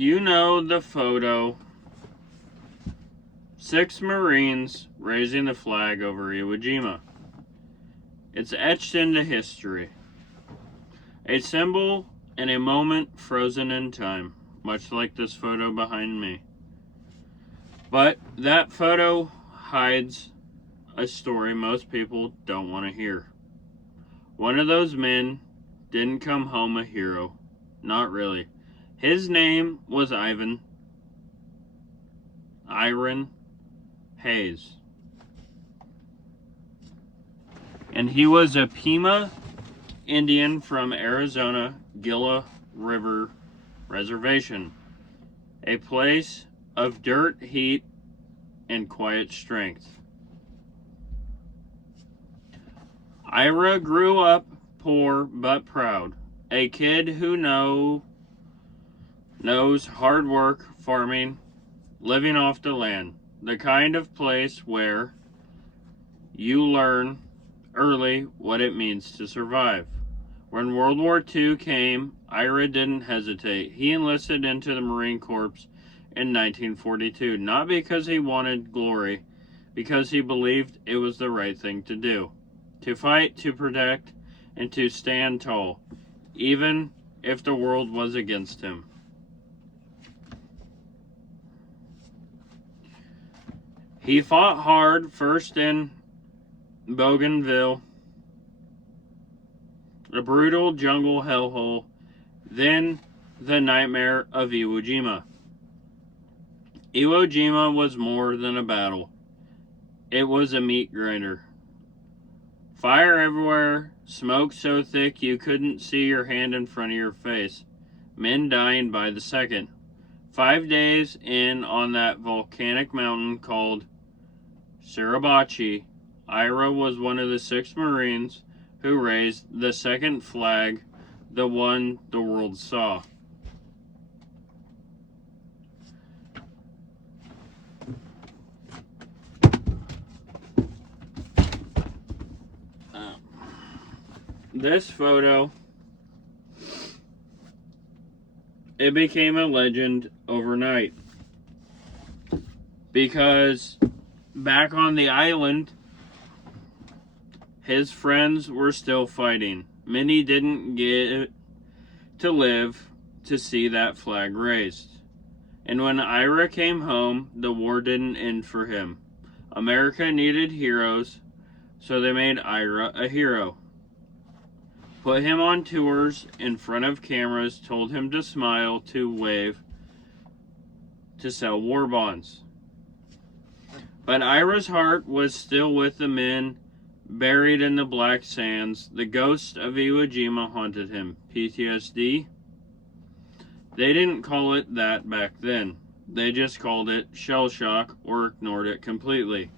You know the photo. 6 Marines raising the flag over Iwo Jima. It's etched into history. A symbol and a moment frozen in time, much like this photo behind me. But that photo hides a story most people don't want to hear. One of those men didn't come home a hero. Not really. His name was Iron Hayes. And he was a Pima Indian from Arizona, Glia River Reservation. A place of dirt, heat, and quiet strength. Ira grew up poor but proud. A kid who knows hard work, farming, living off the land. The kind of place where you learn early what it means to survive. When World War II came, Ira didn't hesitate. He enlisted into the Marine Corps in 1942, not because he wanted glory, because he believed it was the right thing to do. To fight, to protect, and to stand tall, even if the world was against him. He fought hard, first in Bougainville, a brutal jungle hellhole, then the nightmare of Iwo Jima. Iwo Jima was more than a battle. It was a meat grinder. Fire everywhere, smoke so thick you couldn't see your hand in front of your face. Men dying by the second. 5 days in on that volcanic mountain called Suribachi, Ira was one of the 6 Marines who raised the second flag, the one the world saw. This photo, it became a legend overnight because back on the island, his friends were still fighting. Many didn't get to live to see that flag raised. And when Ira came home, the war didn't end for him. America needed heroes, so they made Ira a hero. Put him on tours in front of cameras, told him to smile, to wave, to sell war bonds. But Ira's heart was still with the men buried in the black sands. The ghost of Iwo Jima haunted him. PTSD? They didn't call it that back then. They just called it shell shock or ignored it completely.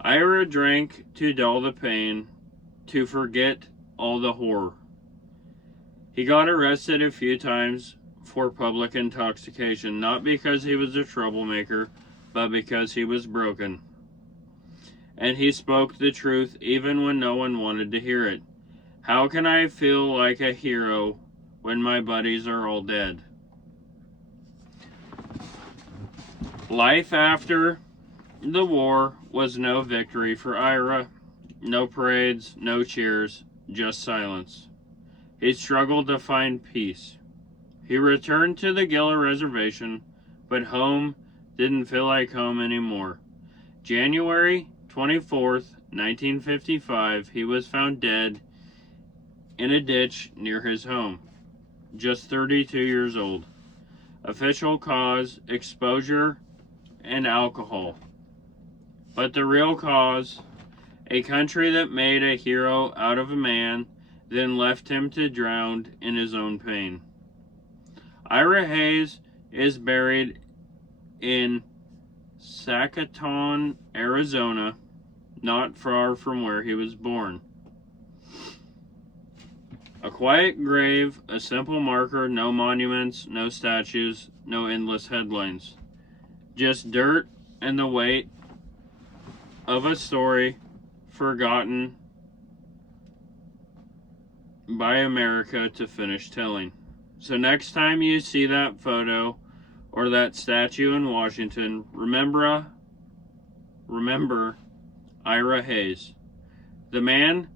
Ira drank to dull the pain, to forget all the horror. He got arrested a few times for public intoxication, not because he was a troublemaker, but because he was broken. And he spoke the truth even when no one wanted to hear it. How can I feel like a hero when my buddies are all dead? Life after the war was no victory for Ira. No parades, no cheers, just silence. He struggled to find peace. He returned to the Glia Reservation, but home didn't feel like home anymore. January 24th, 1955, he was found dead in a ditch near his home, just 32 years old. Official cause, exposure and alcohol. But the real cause, a country that made a hero out of a man, then left him to drown in his own pain. Ira Hayes is buried in Sacaton, Arizona, not far from where he was born. A quiet grave, a simple marker, no monuments, no statues, no endless headlines. Just dirt and the weight of a story forgotten by America to finish telling. So next time you see that photo, or that statue in Washington. Remember Ira Hayes, the man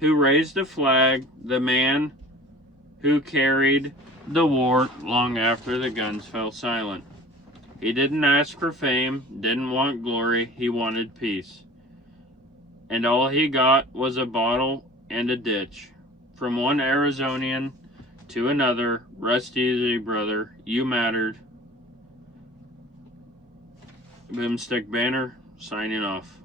who raised the flag, the man who carried the war long after the guns fell silent. He didn't ask for fame, didn't want glory, he wanted peace. And all he got was a bottle and a ditch. From one Arizonian to another, rest easy, brother, you mattered. Boomstick Banner, signing off.